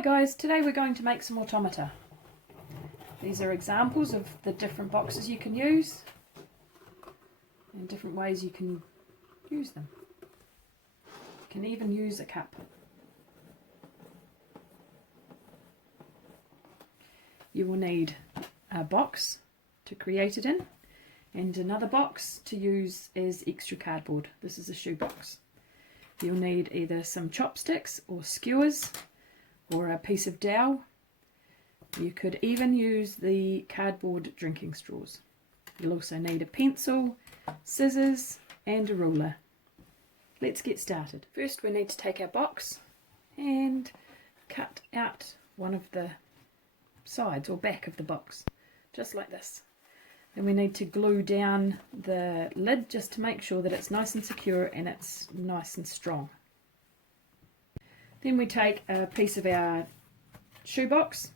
Hi guys, today we're going to make some automata. These are examples of the different boxes you can use and different ways you can use them. You can even use a cup. You will need a box to create it in and another box to use as extra cardboard. This is a shoebox. You'll need either some chopsticks or skewers or a piece of dowel. You could even use the cardboard drinking straws. You'll also need a pencil, scissors and a ruler. Let's get started. First we need to take our box and cut out one of the sides or back of the box, just like this. Then we need to glue down the lid just to make sure that it's nice and secure and it's nice and strong. Then we take a piece of our shoebox,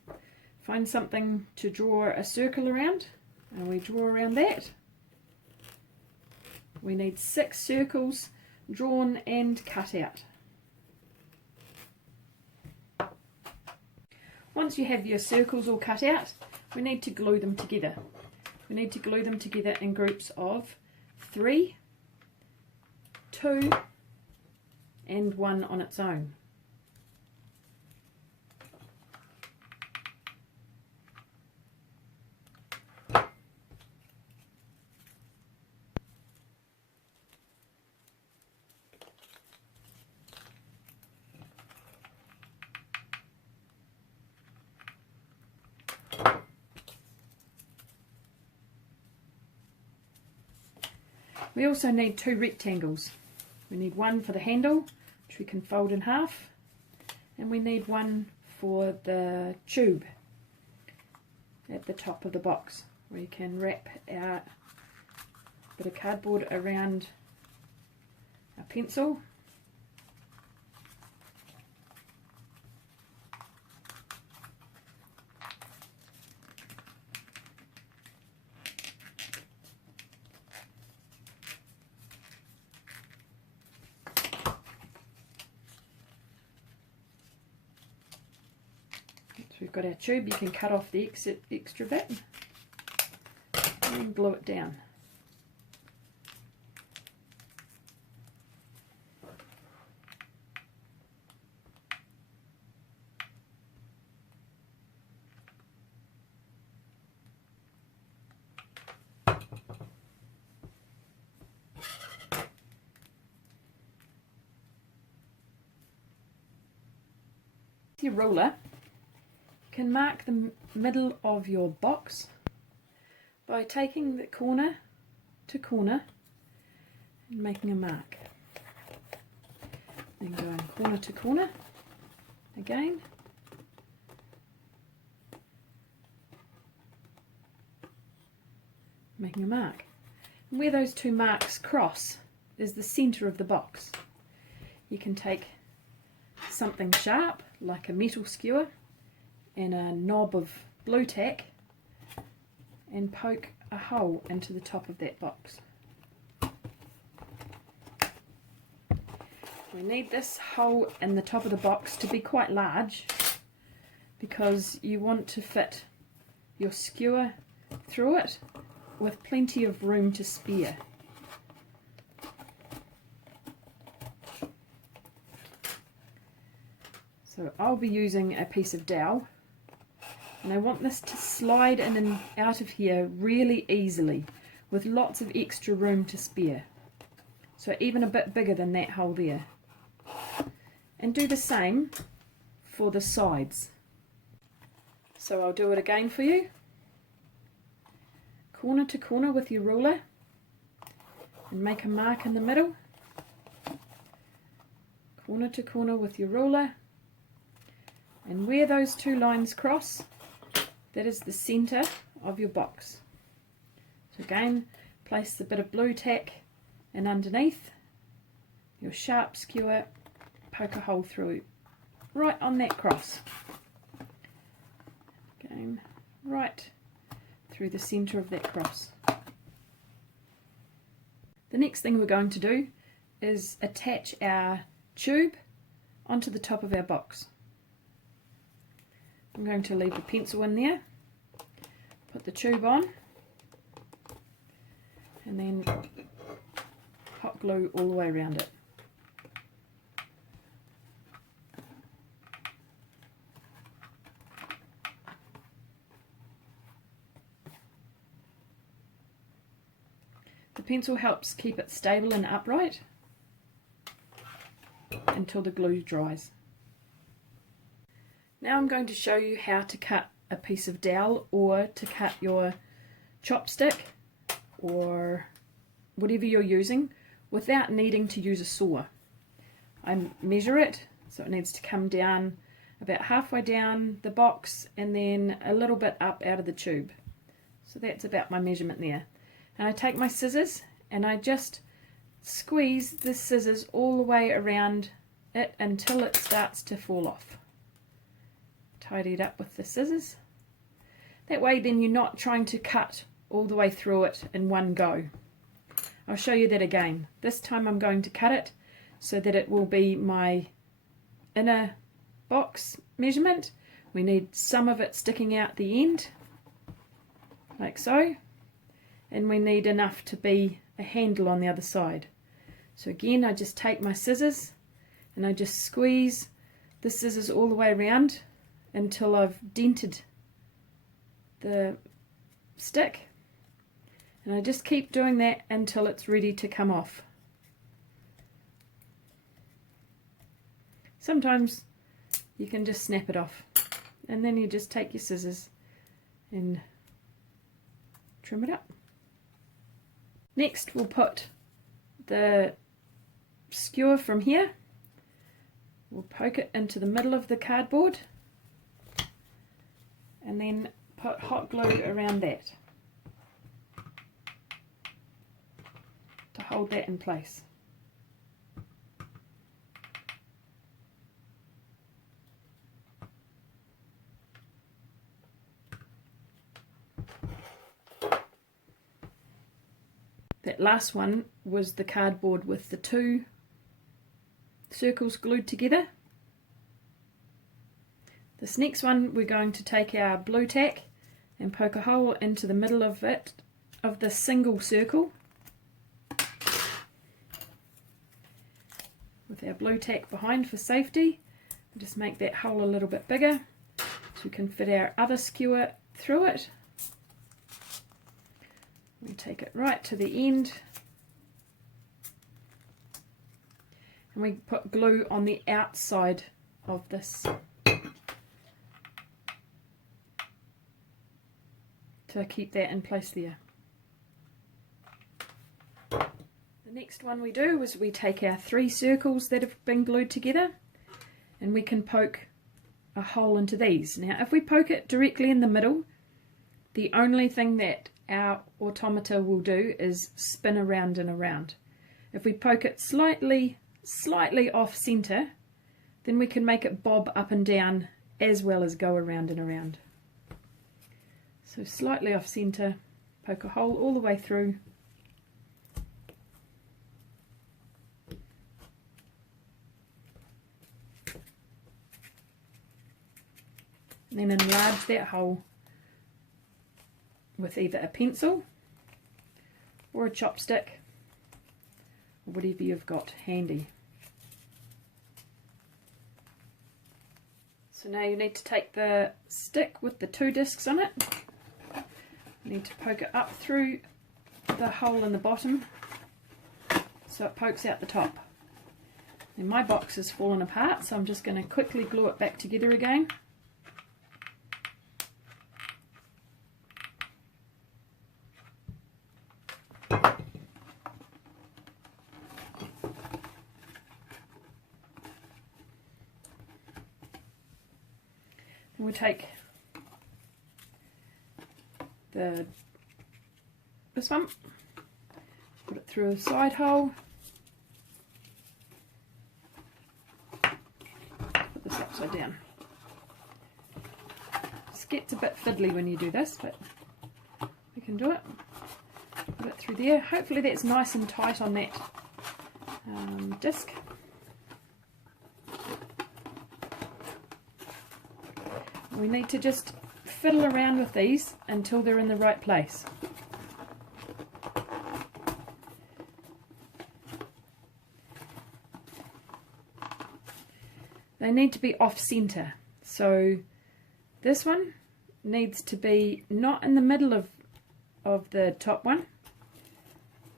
find something to draw a circle around, and we draw around that. We need 6 circles drawn and cut out. Once you have your circles all cut out, we need to glue them together. We need to glue them together in groups of 3, 2 and 1 on its own. We also need 2 rectangles. We need one for the handle, which we can fold in half, and we need one for the tube at the top of the box, where you can wrap a bit of cardboard around a pencil. So we've got our tube. You can cut off the extra bit and glue it down. Your ruler, you can mark the middle of your box by taking the corner to corner and making a mark. Then going corner to corner again. Making a mark. And where those 2 marks cross is the centre of the box. You can take something sharp like a metal skewer and a knob of blue tack and poke a hole into the top of that box. We need this hole in the top of the box to be quite large because you want to fit your skewer through it with plenty of room to spare. So I'll be using a piece of dowel, and I want this to slide in and out of here really easily with lots of extra room to spare. So even a bit bigger than that hole there. And do the same for the sides. So I'll do it again for you. Corner to corner with your ruler and make a mark in the middle. Corner to corner with your ruler. And where those 2 lines cross, that is the centre of your box. So again, place the bit of blue tack in underneath your sharp skewer, poke a hole through right on that cross. Again, right through the centre of that cross. The next thing we're going to do is attach our tube onto the top of our box. I'm going to leave the pencil in there, put the tube on, and then hot glue all the way around it. The pencil helps keep it stable and upright until the glue dries. Now I'm going to show you how to cut a piece of dowel, or to cut your chopstick or whatever you're using without needing to use a saw. I measure it, so it needs to come down about halfway down the box and then a little bit up out of the tube. So that's about my measurement there. And I take my scissors and I just squeeze the scissors all the way around it until it starts to fall off. Tidy it up with the scissors. That way then you're not trying to cut all the way through it in one go. I'll show you that again. This time I'm going to cut it so that it will be my inner box measurement. We need some of it sticking out the end, like so. And we need enough to be a handle on the other side. So again, I just take my scissors and I just squeeze the scissors all the way around until I've dented the stick, and I just keep doing that until it's ready to come off. Sometimes you can just snap it off, and then you just take your scissors and trim it up. Next we'll put the skewer from here, we'll poke it into the middle of the cardboard and then put hot glue around that to hold that in place. That last one was the cardboard with the two circles glued together. This next one, we're going to take our blue tack and poke a hole into the middle of it, of the single circle, with our blue tack behind for safety. We'll just make that hole a little bit bigger so we can fit our other skewer through it. We take it right to the end and we put glue on the outside of this to keep that in place there. The next one we do is we take our three circles that have been glued together and we can poke a hole into these. Now if we poke it directly in the middle, the only thing that our automata will do is spin around and around. If we poke it slightly off centre, then we can make it bob up and down as well as go around and around. So slightly off centre, poke a hole all the way through. And then enlarge that hole with either a pencil or a chopstick or whatever you've got handy. So now you need to take the stick with the two discs on it. You need to poke it up through the hole in the bottom so it pokes out the top. And my box has fallen apart, so I'm just going to quickly glue it back together again. And we take this one, put it through a side hole, put this upside down. It gets a bit fiddly when you do this, but we can do it. Put it through there. Hopefully that's nice and tight on that disc. We need to just fiddle around with these until they're in the right place. They need to be off center. So this one needs to be not in the middle of the top one,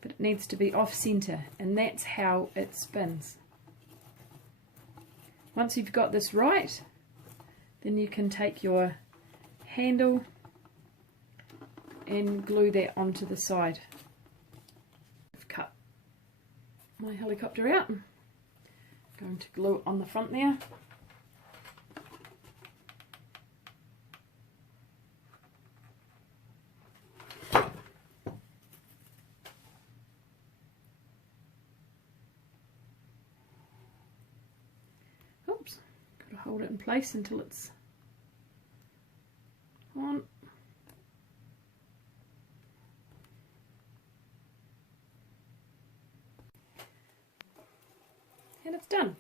but it needs to be off center, and that's how it spins. Once you've got this right, then you can take your handle and glue that onto the side. I've cut my helicopter out. I'm going to glue it on the front there. Oops, got to hold it in place until it's on. And it's done.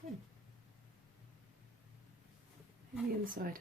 So, and the inside.